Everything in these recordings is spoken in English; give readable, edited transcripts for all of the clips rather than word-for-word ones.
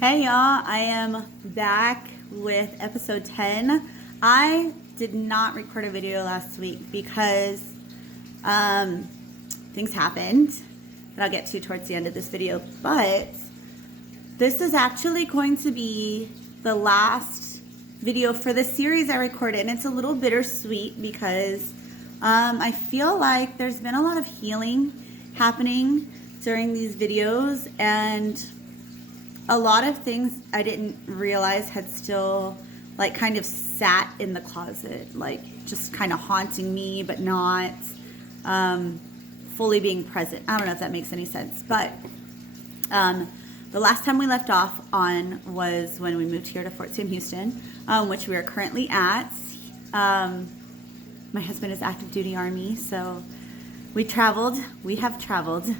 Hey y'all, I am back with episode 10. I did not record a video last week because things happened that I'll get to towards the end of this video, but this is actually going to be the last video for the series I recorded, and it's a little bittersweet because I feel like there's been a lot of healing happening during these videos, and a lot of things I didn't realize had still like kind of sat in the closet, like just kind of haunting me, but not fully being present. I don't know if that makes any sense, but the last time we left off on was when we moved here to Fort Sam Houston, which we are currently at. My husband is active duty Army, so we have traveled,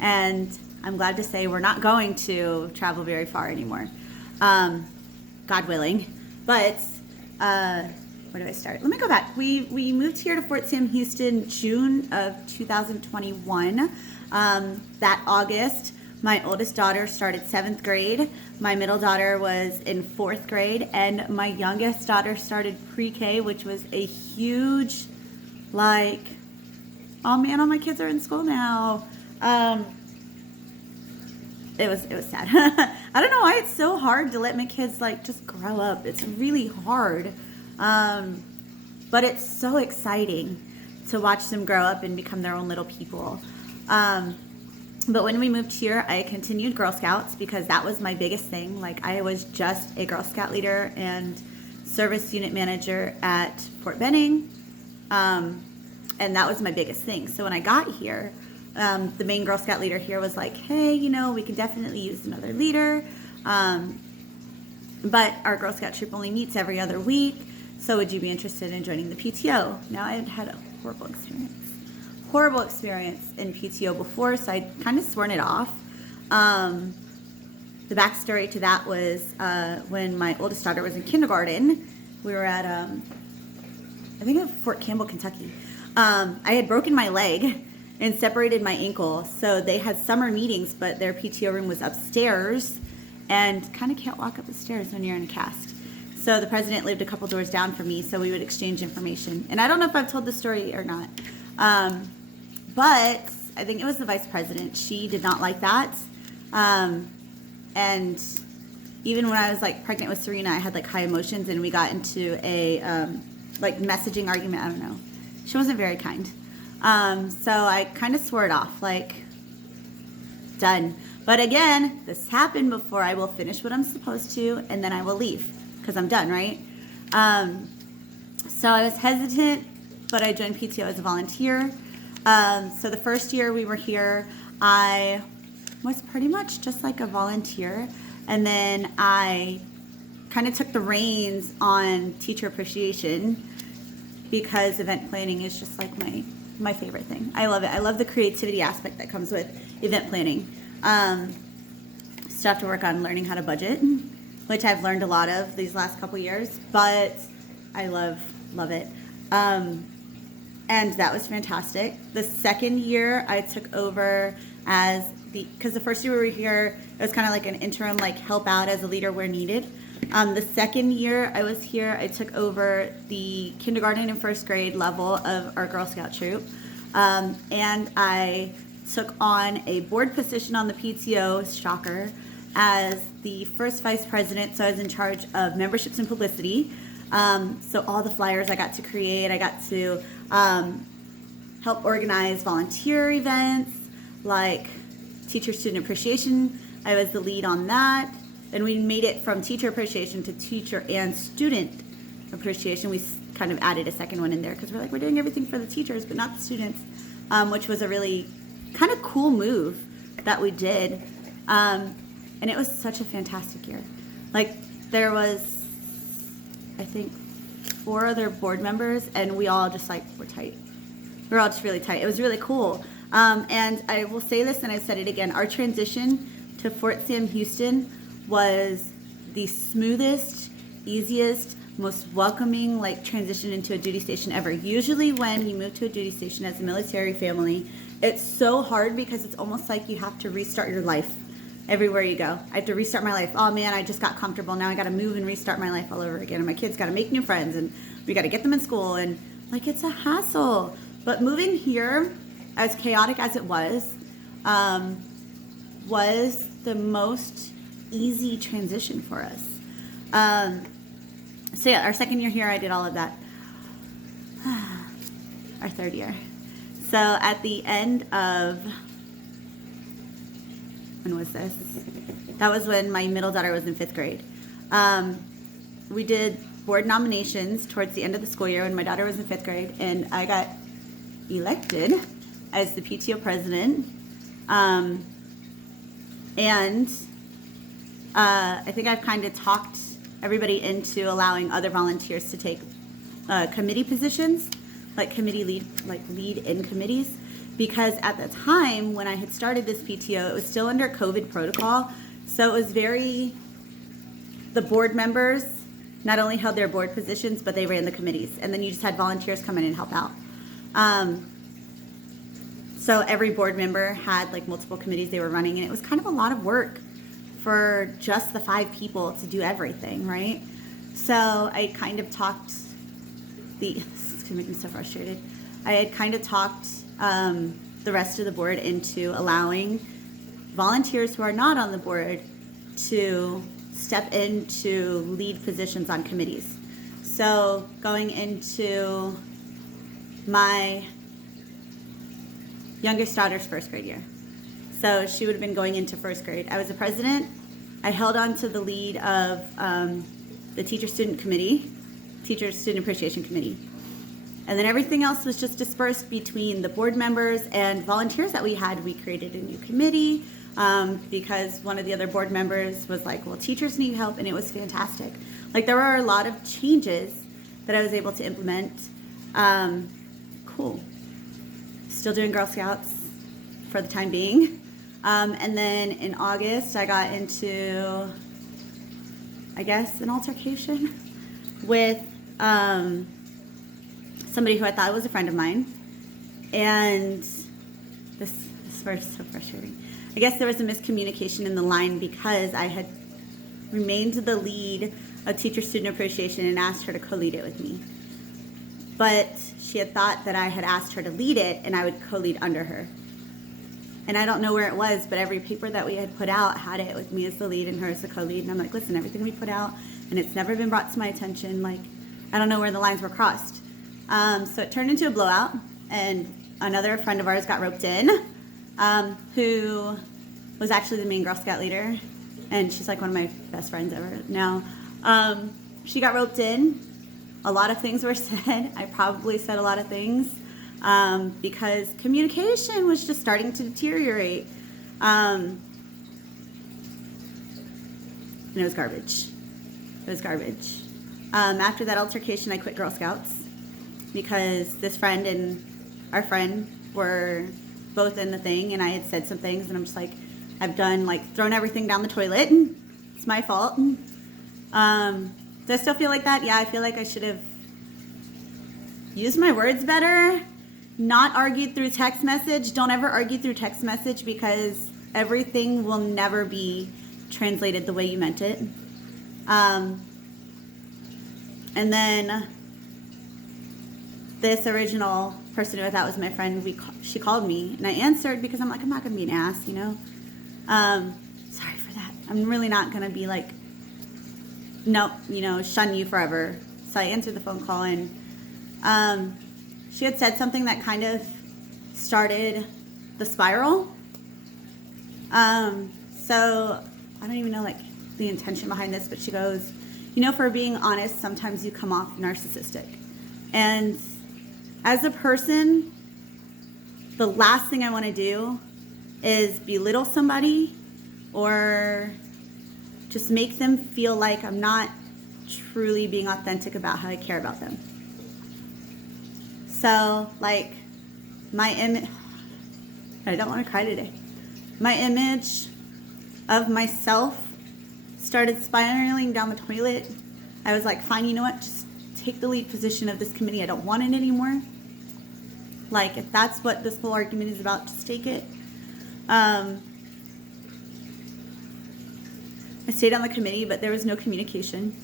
and I'm glad to say we're not going to travel very far anymore, God willing. But where do I start? Let me go back. We moved here to Fort Sam Houston June of 2021. That August, my oldest daughter started 7th grade. My middle daughter was in 4th grade, and my youngest daughter started pre-K, which was a huge, like, oh man, all my kids are in school now. It was sad. I don't know why it's so hard to let my kids like just grow up. It's really hard. But it's so exciting to watch them grow up and become their own little people. But when we moved here, I continued Girl Scouts because that was my biggest thing. Like, I was just a Girl Scout leader and service unit manager at Fort Benning. And that was my biggest thing. So when I got here, the main Girl Scout leader here was like, hey, we can definitely use another leader. But our Girl Scout troop only meets every other week. So would you be interested in joining the PTO? Now, I had a horrible experience in PTO before, so I kind of sworn it off. The backstory to that was when my oldest daughter was in kindergarten, we were at, I think at Fort Campbell, Kentucky. I had broken my leg and separated my ankle. So they had summer meetings, but their PTO room was upstairs and kind of can't walk up the stairs when you're in a cast. So the president lived a couple doors down from me, so we would exchange information. And I don't know if I've told this story or not, but I think it was the vice president. She did not like that. And even when I was like pregnant with Serena, I had like high emotions, and we got into a like messaging argument. I don't know. She wasn't very kind. So I kind of swore it off, like, done. But again, this happened before. I will finish what I'm supposed to, and then I will leave, because I'm done, right? So I was hesitant, but I joined PTO as a volunteer. So the first year we were here, I was pretty much just like a volunteer, and then I kind of took the reins on teacher appreciation, because event planning is just like my favorite thing. I love it. I love the creativity aspect that comes with event planning. Still have to work on learning how to budget, which I've learned a lot of these last couple years, but I love it. And that was fantastic. The second year I took over because the first year we were here, it was kind of like an interim, like help out as a leader where needed. The second year I was here, I took over the kindergarten and first grade level of our Girl Scout troop. And I took on a board position on the PTO, shocker, as the first vice president. So I was in charge of memberships and publicity. So all the flyers I got to create, I got to help organize volunteer events like teacher student appreciation. I was the lead on that. And we made it from teacher appreciation to teacher and student appreciation. We kind of added a second one in there because we're doing everything for the teachers, but not the students, which was a really kind of cool move that we did. And it was such a fantastic year. Like, there was, I think, 4 other board members, and we all just were tight. We were all just really tight. It was really cool. And I will say this, and I said it again, our transition to Fort Sam Houston was the smoothest, easiest, most welcoming transition into a duty station ever. Usually when you move to a duty station as a military family, it's so hard because it's almost like you have to restart your life everywhere you go. I have to restart my life. Oh man, I just got comfortable. Now I got to move and restart my life all over again. And my kids got to make new friends, and we got to get them in school. And like, it's a hassle. But moving here, as chaotic as it was the most easy transition for us. So yeah, our second year here, I did all of that. Our third year. So at the end of, when was this? That was when my middle daughter was in 5th grade. We did board nominations towards the end of the school year when my daughter was in 5th grade, and I got elected as the PTO president. I think I've kind of talked everybody into allowing other volunteers to take committee positions, like committee lead, like lead in committees, because at the time when I had started this PTO, it was still under COVID protocol. So it was the board members not only held their board positions, but they ran the committees. And then you just had volunteers come in and help out. So every board member had like multiple committees they were running, and it was kind of a lot of work for just the 5 people to do everything, right? So I kind of talked this is gonna make me so frustrated. I had kind of talked the rest of the board into allowing volunteers who are not on the board to step into lead positions on committees. So going into my youngest daughter's 1st grade year. So she would have been going into 1st grade. I was the president. I held on to the lead of the Teacher-Student Committee, Teacher-Student Appreciation Committee. And then everything else was just dispersed between the board members and volunteers that we had. We created a new committee because one of the other board members was like, well, teachers need help, and it was fantastic. Like, there were a lot of changes that I was able to implement. Cool. Still doing Girl Scouts for the time being. And then in August, I got into, I guess, an altercation with somebody who I thought was a friend of mine. And this was so frustrating. I guess there was a miscommunication in the line because I had remained the lead of Teacher-Student Appreciation and asked her to co-lead it with me. But she had thought that I had asked her to lead it and I would co-lead under her. And I don't know where it was, but every paper that we had put out had it with me as the lead and her as the co-lead. And I'm like, listen, everything we put out, and it's never been brought to my attention. Like, I don't know where the lines were crossed. So it turned into a blowout, and another friend of ours got roped in, who was actually the main Girl Scout leader. And she's like one of my best friends ever now. She got roped in. A lot of things were said. I probably said a lot of things. Because communication was just starting to deteriorate. And it was garbage. It was garbage. After that altercation, I quit Girl Scouts because this friend and our friend were both in the thing, and I had said some things, and I'm just like, I've done, like, thrown everything down the toilet. It's my fault. Do I still feel like that? Yeah, I feel like I should have used my words better. Not argued through text message. Don't ever argue through text message because everything will never be translated the way you meant it. And then this original person who I thought was my friend, she called me and I answered because I'm like, I'm not going to be an ass, you know? Sorry for that. I'm really not going to be like, nope, you know, shun you forever. So I answered the phone call, and she had said something that kind of started the spiral. So I don't even know like the intention behind this, but she goes, you know, for being honest, sometimes you come off narcissistic. And as a person, the last thing I want to do is belittle somebody or just make them feel like I'm not truly being authentic about how I care about them. So, like, my image, I don't want to cry today. My image of myself started spiraling down the toilet. I was like, fine, you know what? Just take the lead position of this committee. I don't want it anymore. Like, if that's what this whole argument is about, just take it. I stayed on the committee, but there was no communication.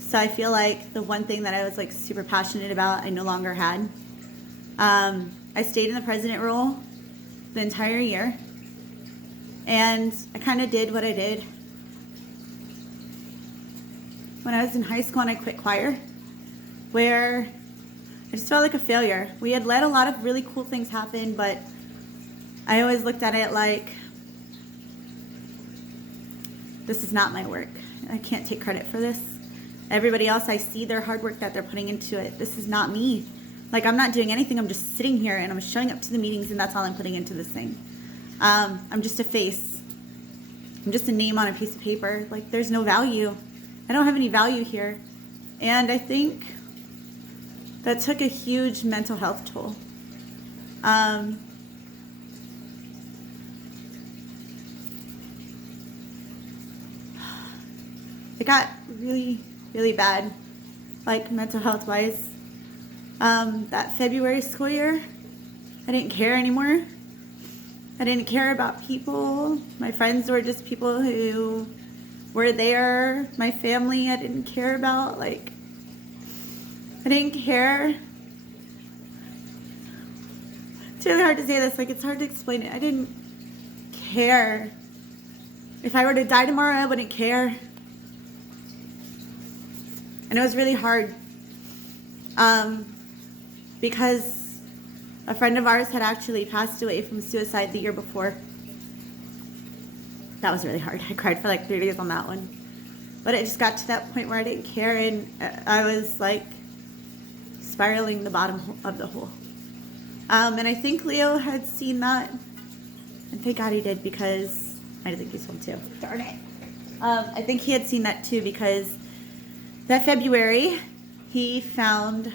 So I feel like the one thing that I was like super passionate about, I no longer had. I stayed in the president role the entire year, and I kind of did what I did when I was in high school and I quit choir, where I just felt like a failure. We had let a lot of really cool things happen, but I always looked at it like, this is not my work. I can't take credit for this. Everybody else, I see their hard work that they're putting into it. This is not me. Like, I'm not doing anything. I'm just sitting here and I'm showing up to the meetings, and that's all I'm putting into this thing. I'm just a face. I'm just a name on a piece of paper. Like, there's no value. I don't have any value here. And I think that took a huge mental health toll. It got really, really bad, like mental health wise. That February school year, I didn't care anymore. I didn't care about people. My friends were just people who were there. My family, I didn't care about. Like, I didn't care. It's really hard to say this. Like, it's hard to explain it. I didn't care. If I were to die tomorrow, I wouldn't care. And it was really hard. Because a friend of ours had actually passed away from suicide the year before. That was really hard. I cried for like 3 days on that one. But it just got to that point where I didn't care, and I was like spiraling the bottom of the hole. And I think Leo had seen that. And thank God he did, because I think he's home too. Darn it. I think he had seen that too, because that February he found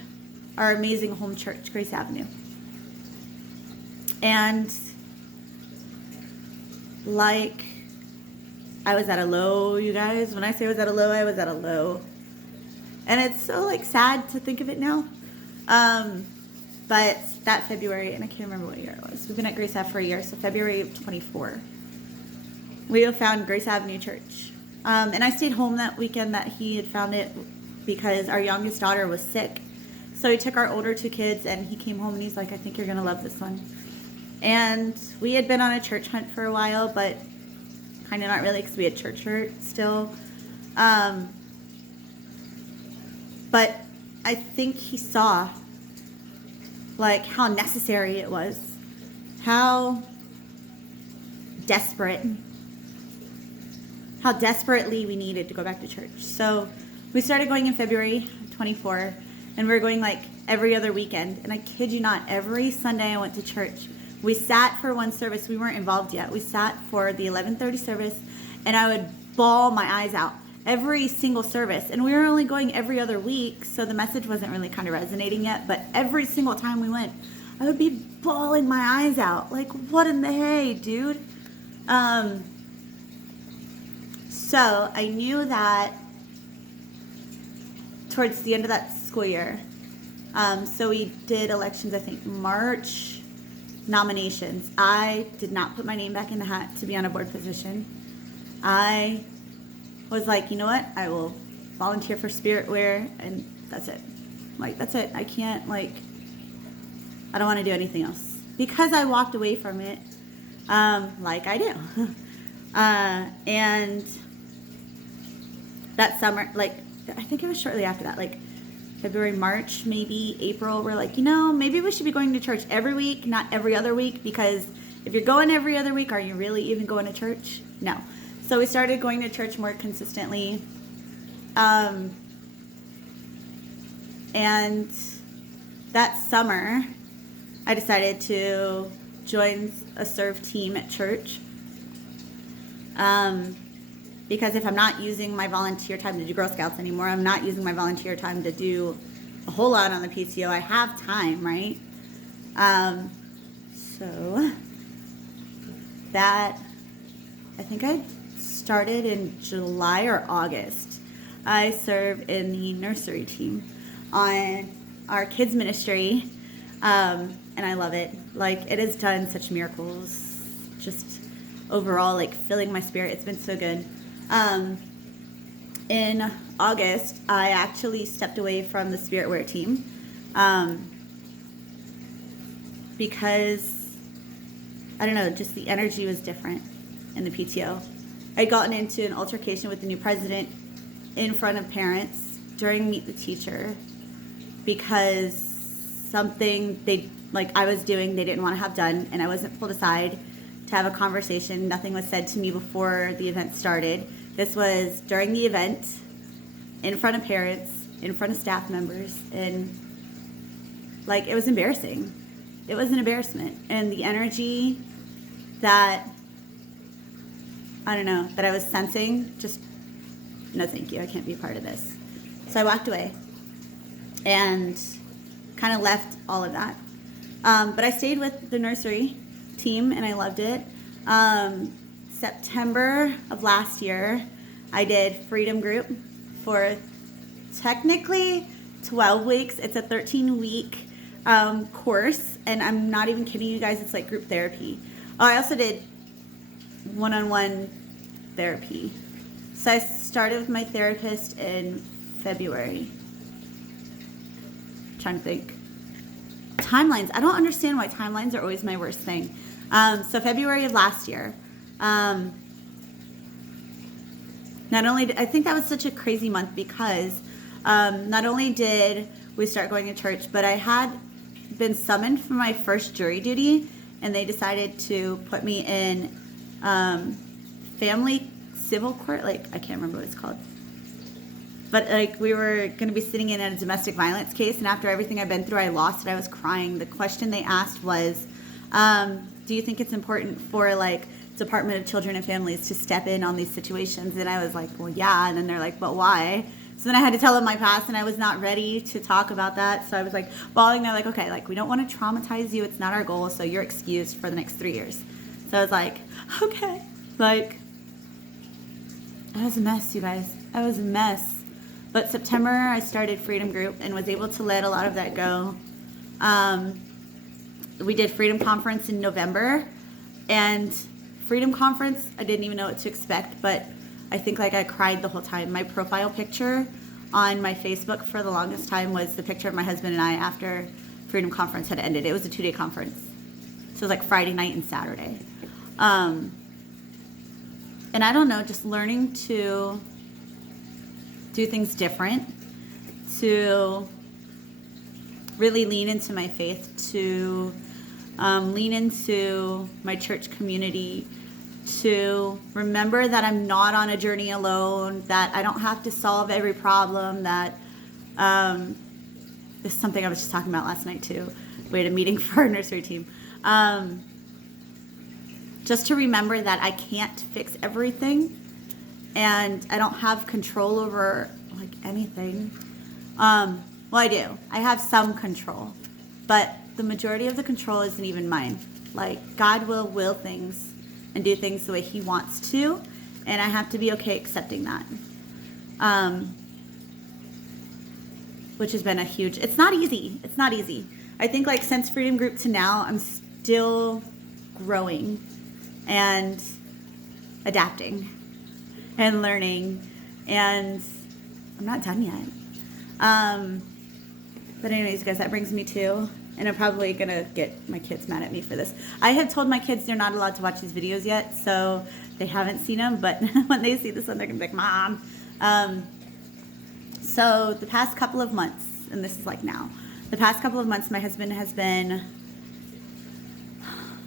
our amazing home church, Grace Avenue. And like, I was at a low, you guys. When I say I was at a low, I was at a low. And it's so like sad to think of it now. But that February, and I can't remember what year it was. We've been at Grace Ave for a year, so February of 24. We found Grace Avenue Church. And I stayed home that weekend that he had found it, because our youngest daughter was sick. So he took our older 2 kids, and he came home and he's like, I think you're going to love this one. And we had been on a church hunt for a while, but kind of not really, because we had church hurt still. But I think he saw like how necessary it was, how desperately we needed to go back to church. So we started going in February 24, and we were going like every other weekend. And I kid you not, every Sunday I went to church. We sat for one service. We weren't involved yet. We sat for the 11:30 service, and I would bawl my eyes out every single service. And we were only going every other week, so the message wasn't really kind of resonating yet. But every single time we went, I would be bawling my eyes out. Like, what in the hey, dude? So I knew that towards the end of that school year, so we did elections, I think March, nominations. I did not put my name back in the hat to be on a board position. I was like, you know what? I will volunteer for Spirit Wear, and that's it. Like, that's it. I can't, like, I don't want to do anything else. Because I walked away from it, like I do. And that summer, like, I think it was shortly after that, like February, March, maybe April, we're like, you know, maybe we should be going to church every week, not every other week, because if you're going every other week, are you really even going to church? No. So we started going to church more consistently. And that summer, I decided to join a serve team at church. Because if I'm not using my volunteer time to do Girl Scouts anymore, I'm not using my volunteer time to do a whole lot on the PTO. I have time, right? So that, I think I started in July or August. I serve in the nursery team on our kids ministry, and I love it. Like, it has done such miracles. Just overall, like filling my spirit. It's been so good. In August, I actually stepped away from the Spirit Wear team because, I don't know, just the energy was different in the PTO. I'd gotten into an altercation with the new president in front of parents during Meet the Teacher because something I was doing, they didn't want to have done, and I wasn't pulled aside to have a conversation. Nothing was said to me before the event started. This was during the event, in front of parents, in front of staff members, and it was embarrassing. It was an embarrassment. And the energy that, I don't know, that I was sensing, just, no thank you, I can't be a part of this. So I walked away and kind of left all of that. But I stayed with the nursery team and I loved it. September of last year, I did Freedom Group for technically 12 weeks. It's a 13-week course, and I'm not even kidding you guys, it's like group therapy. Oh, I also did one-on-one therapy. So I started with my therapist in February. Trying to think. Timelines. I don't understand why timelines are always my worst thing. So February of last year. Not only I think that was such a crazy month because not only did we start going to church, but I had been summoned for my first jury duty, and they decided to put me in family civil court. I can't remember what it's called. But we were going to be sitting in a domestic violence case, and after everything I've been through, I lost it. I was crying. The question they asked was, do you think it's important for Department of Children and Families to step in on these situations? And I was like, well, yeah. And then they're like, but why? So then I had to tell them my past, and I was not ready to talk about that. So I was bawling. They're like, okay, we don't want to traumatize you. It's not our goal. So you're excused for the next 3 years. So I was like, okay. I was a mess, you guys. I was a mess. But September, I started Freedom Group and was able to let a lot of that go. We did Freedom Conference in November. And Freedom Conference, I didn't even know what to expect, but I think I cried the whole time. My profile picture on my Facebook for the longest time was the picture of my husband and I after Freedom Conference had ended. It was a 2-day conference. So it was Friday night and Saturday. And I don't know, just learning to do things different, to really lean into my faith, to lean into my church community, to remember that I'm not on a journey alone, that I don't have to solve every problem, that this is something I was just talking about last night too. We had a meeting for our nursery team. Just to remember that I can't fix everything and I don't have control over anything. Well, I do. I have some control, but the majority of the control isn't even mine. God will things and do things the way He wants to, and I have to be okay accepting that. Which has been a huge. It's not easy. It's not easy. I think since Freedom Group to now, I'm still growing and adapting and learning, and I'm not done yet. But anyways, guys, that brings me to, and I'm probably going to get my kids mad at me for this. I have told my kids they're not allowed to watch these videos yet, so they haven't seen them, but when they see this one, they're going to be like, Mom. So the past couple of months, and this is now, the past couple of months, my husband has been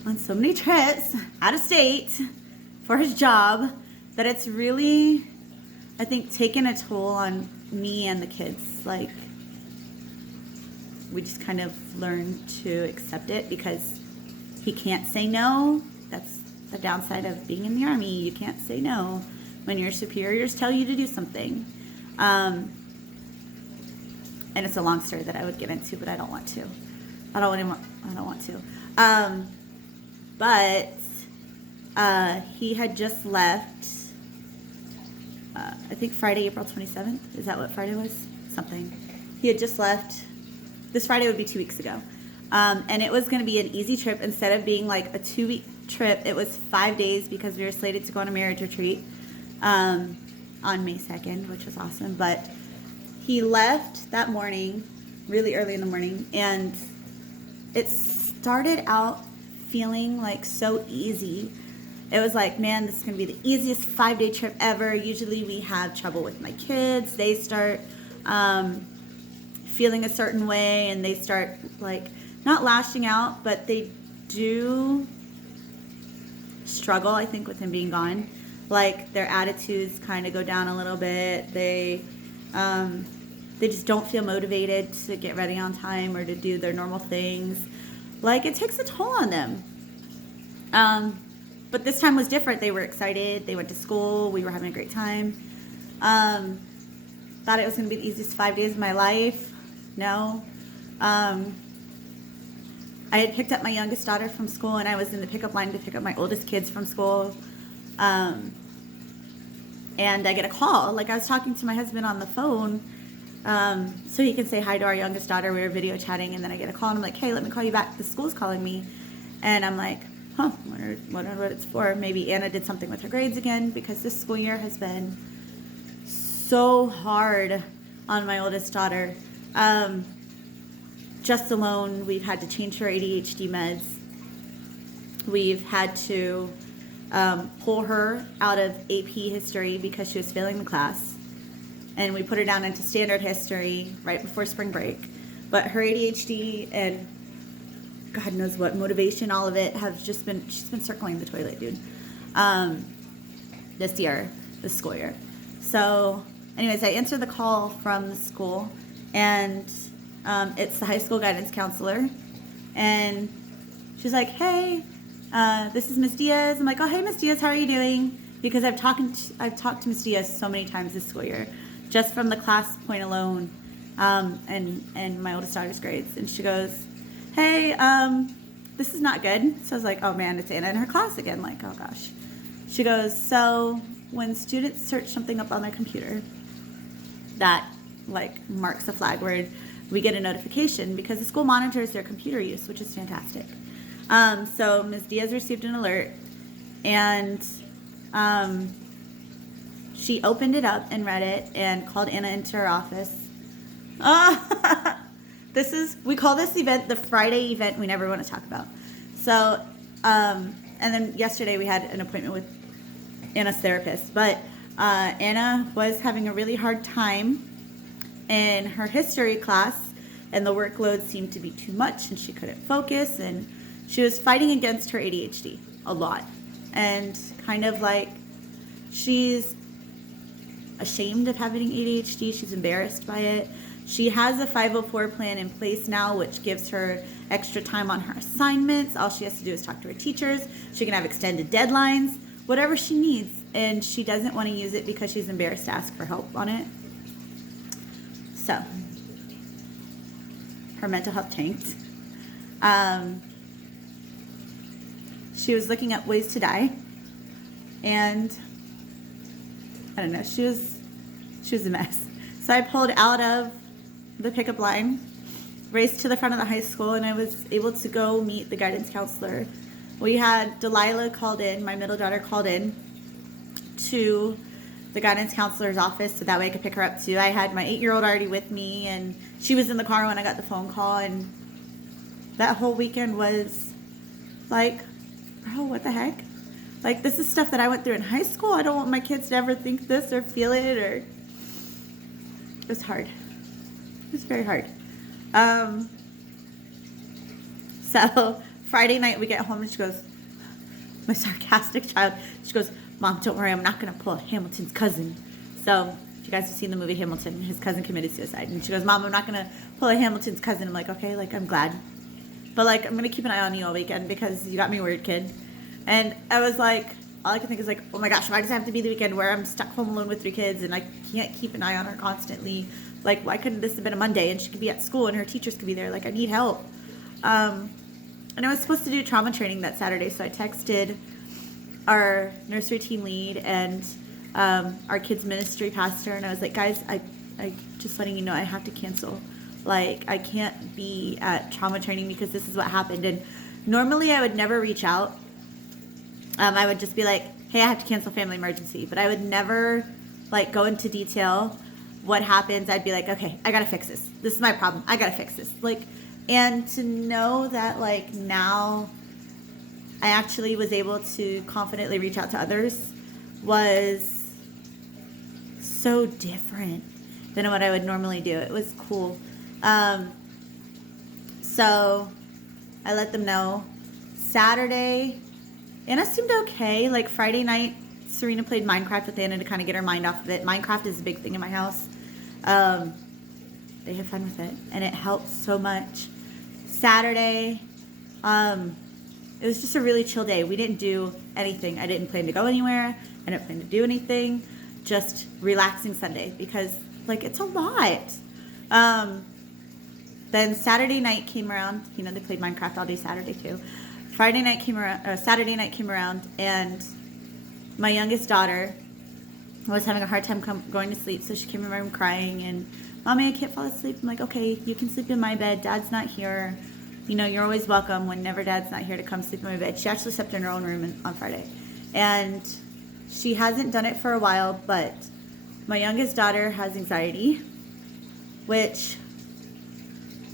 on so many trips out of state for his job that it's really, I think, taken a toll on me and the kids. We just kind of learned to accept it because he can't say no. That's the downside of being in the Army. You can't say no when your superiors tell you to do something. And it's a long story that I would get into, but I don't want to. I don't want to. But he had just left, I think Friday, April 27th. Is that what Friday was? Something. He had just left. This Friday would be 2 weeks ago. And it was going to be an easy trip instead of being a 2-week trip, it was 5 days because we were slated to go on a marriage retreat on May 2nd, which was awesome. But he left that morning, really early in the morning, and it started out feeling like so easy. It was like, man, this is going to be the easiest 5-day trip ever. Usually we have trouble with my kids. They start feeling a certain way, and they start like not lashing out, but they do struggle, I think, with him being gone. Like their attitudes kind of go down a little bit. They just don't feel motivated to get ready on time or to do their normal things. Like it takes a toll on them. But this time was different. They were excited. They went to school. We were having a great time. Thought it was going to be the easiest 5 days of my life. No. I had picked up my youngest daughter from school, and I was in the pickup line to pick up my oldest kids from school. And I get a call. Like I was talking to my husband on the phone, so he can say hi to our youngest daughter. We were video chatting, and then I get a call, and I'm like, hey, let me call you back. The school's calling me. And I'm like, wonder what it's for. Maybe Anna did something with her grades again, because this school year has been so hard on my oldest daughter. Just alone, we've had to change her ADHD meds. We've had to pull her out of AP history because she was failing the class. And we put her down into standard history right before spring break. But her ADHD and God knows what motivation, all of it she's been circling the toilet, dude. This school year. So anyways, I answered the call from the school, and it's the high school guidance counselor, and she's like, hey, this is Miss Diaz. I'm like, oh, hey, Miss Diaz, how are you doing? Because I've talked to Miss Diaz so many times this school year, just from the class point alone, and my oldest daughter's grades. And she goes, hey, this is not good. So I was like, oh man, it's Anna in her class again. Like, oh gosh. She goes, so when students search something up on their computer that like marks a flag word, we get a notification because the school monitors their computer use, which is fantastic. So Ms. Diaz received an alert, and she opened it up and read it and called Anna into her office. We call this event the Friday event we never want to talk about. So, and then yesterday we had an appointment with Anna's therapist, but Anna was having a really hard time in her history class, and the workload seemed to be too much, and she couldn't focus, and she was fighting against her ADHD a lot, and kind of like she's ashamed of having ADHD. She's embarrassed by it. She has a 504 plan in place now, which gives her extra time on her assignments. All she has to do is talk to her teachers. She can have extended deadlines, whatever she needs. And she doesn't want to use it because she's embarrassed to ask for help on it. So, her mental health tanked. She was looking up ways to die. And, I don't know, she was a mess. So I pulled out of the pickup line, raced to the front of the high school, and I was able to go meet the guidance counselor. We had Delilah called in, my middle daughter called in to the guidance counselor's office, so that way I could pick her up too. I had my 8-year-old already with me, and she was in the car when I got the phone call, and that whole weekend was like, bro, what the heck? Like, this is stuff that I went through in high school. I don't want my kids to ever think this or feel it, or it was hard. It was very hard. So Friday night we get home, and she goes, my sarcastic child, she goes, Mom, don't worry, I'm not going to pull Hamilton's cousin. So if you guys have seen the movie Hamilton, his cousin committed suicide. And she goes, Mom, I'm not going to pull a Hamilton's cousin. I'm like, okay, like, I'm glad. But, like, I'm going to keep an eye on you all weekend because you got me worried, kid. And I was like, all I could think is like, oh my gosh, why does it have to be the weekend where I'm stuck home alone with 3 kids and I can't keep an eye on her constantly? Like, why couldn't this have been a Monday and she could be at school and her teachers could be there? Like, I need help. And I was supposed to do trauma training that Saturday, so I texted our nursery team lead and our kids ministry pastor, and I was like, guys, I just letting you know I have to cancel. Like, I can't be at trauma training because this is what happened. And normally I would never reach out I would just be like, hey, I have to cancel family emergency. But I would never like go into detail what happens. I'd be like, okay, I got to fix this. This is my problem. I got to fix this. Like, and to know that like now I actually was able to confidently reach out to others was so different than what I would normally do. It was cool. So I let them know. Saturday, Anna seemed okay. Like Friday night, Serena played Minecraft with Anna to kind of get her mind off of it. Minecraft is a big thing in my house. They had fun with it, and it helped so much. Saturday, it was just a really chill day. We didn't do anything. I didn't plan to go anywhere. I didn't plan to do anything. Just relaxing Sunday because, like, it's a lot. Then Saturday night came around. You know, they played Minecraft all day Saturday too. Saturday night came around, and my youngest daughter was having a hard time going to sleep, so she came in my room crying, and, Mommy, I can't fall asleep. I'm like, okay, you can sleep in my bed. Dad's not here. You know, you're always welcome whenever Dad's not here to come sleep in my bed. She actually slept in her own room on Friday. And she hasn't done it for a while, but my youngest daughter has anxiety, which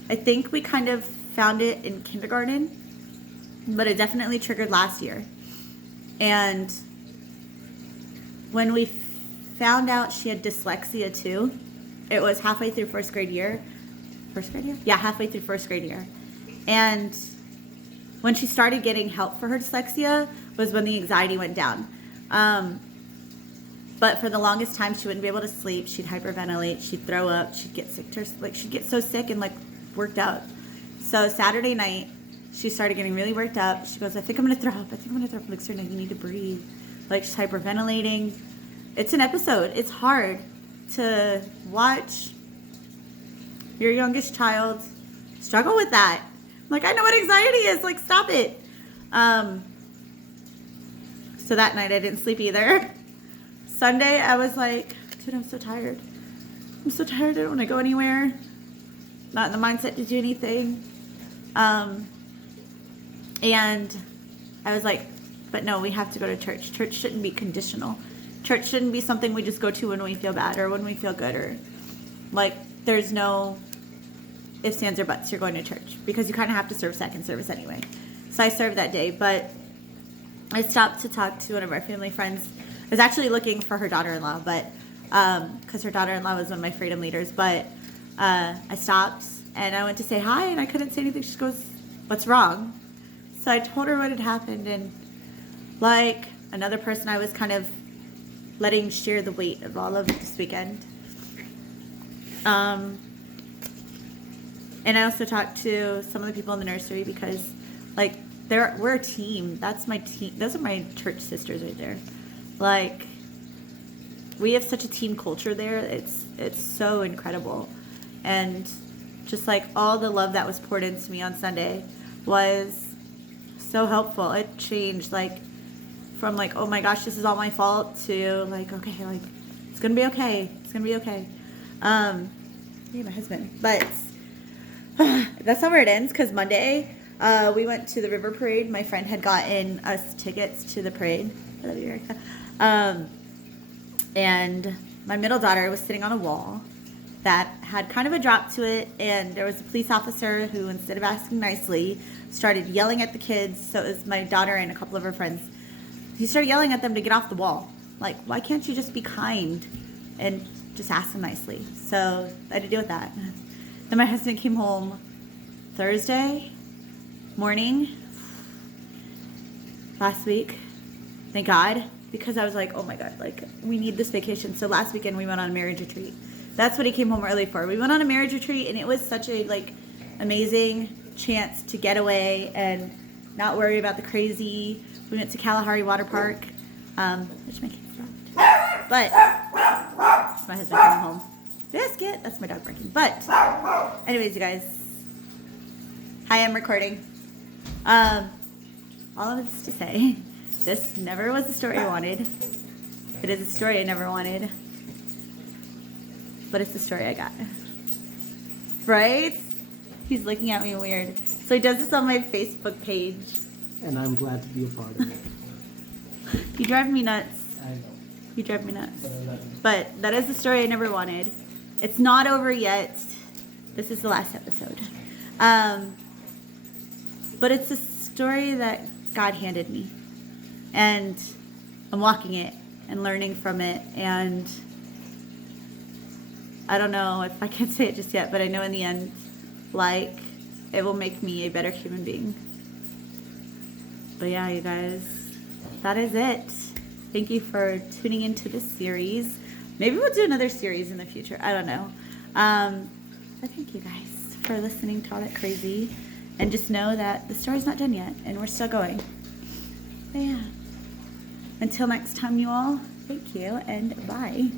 I think we kind of found it in kindergarten, but it definitely triggered last year. And when we found out she had dyslexia too, it was halfway through first grade year. Yeah, halfway through first grade year. And when she started getting help for her dyslexia was when the anxiety went down. But for the longest time, she wouldn't be able to sleep. She'd hyperventilate. She'd throw up. She'd get sick. She'd get so sick and like worked out. So Saturday night, she started getting really worked up. She goes, I think I'm going to throw up. I'm like, Serena, you need to breathe. Like, she's hyperventilating. It's an episode. It's hard to watch your youngest child struggle with that. Like, I know what anxiety is. Like, stop it. So that night I didn't sleep either. Sunday I was like, dude, I'm so tired. I don't want to go anywhere. Not in the mindset to do anything. And I was like, but no, we have to go to church. Church shouldn't be conditional. Church shouldn't be something we just go to when we feel bad or when we feel good, or like there's no ifs, ands, or buts. You're going to church because you kind of have to serve second service anyway. So I served that day, but I stopped to talk to one of our family friends. I was actually looking for her daughter-in-law, but because her daughter-in-law was one of my freedom leaders, but I stopped and I went to say hi and I couldn't say anything. She goes, what's wrong? So I told her what had happened, and like another person I was kind of letting share the weight of all of it this weekend. And I also talked to some of the people in the nursery because like we're a team. That's my team. Those are my church sisters right there. Like, we have such a team culture there. It's so incredible. And just like all the love that was poured into me on Sunday was so helpful. It changed like from like, oh my gosh, this is all my fault, to like, okay, like it's gonna be okay. It's gonna be okay. Yeah, my husband. But that's not where it ends, because Monday we went to the river parade. My friend had gotten us tickets to the parade. I love you, Erica. And my middle daughter was sitting on a wall that had kind of a drop to it, and there was a police officer who, instead of asking nicely, started yelling at the kids. So it was my daughter and a couple of her friends. He started yelling at them to get off the wall. Like, why can't you just be kind and just ask them nicely? So I had to deal with that. Then my husband came home Thursday morning last week. Thank God, because I was like, oh my God, like we need this vacation. So last weekend we went on a marriage retreat. That's what he came home early for. We went on a marriage retreat, and it was such a like amazing chance to get away and not worry about the crazy. We went to Kalahari Water Park, which my kids loved. But it's my husband coming home. Biscuit, that's my dog barking. But anyways, you guys, hi, I'm recording. All of this to say, this never was the story I wanted. It is a story I never wanted, but it's the story I got. Right? He's looking at me weird. So he does this on my Facebook page. And I'm glad to be a part of it. You drive me nuts. I know. You drive me nuts. But I love you. But that is the story I never wanted. It's not over yet. This is the last episode. But it's a story that God handed me. And I'm walking it and learning from it. And I don't know if I can say it just yet, but I know in the end, like, it will make me a better human being. But yeah, you guys, that is it. Thank you for tuning into this series. Maybe we'll do another series in the future. I don't know. But thank you guys for listening to All That Crazy. And just know that the story's not done yet, and we're still going. But yeah. Until next time, you all, thank you, and bye.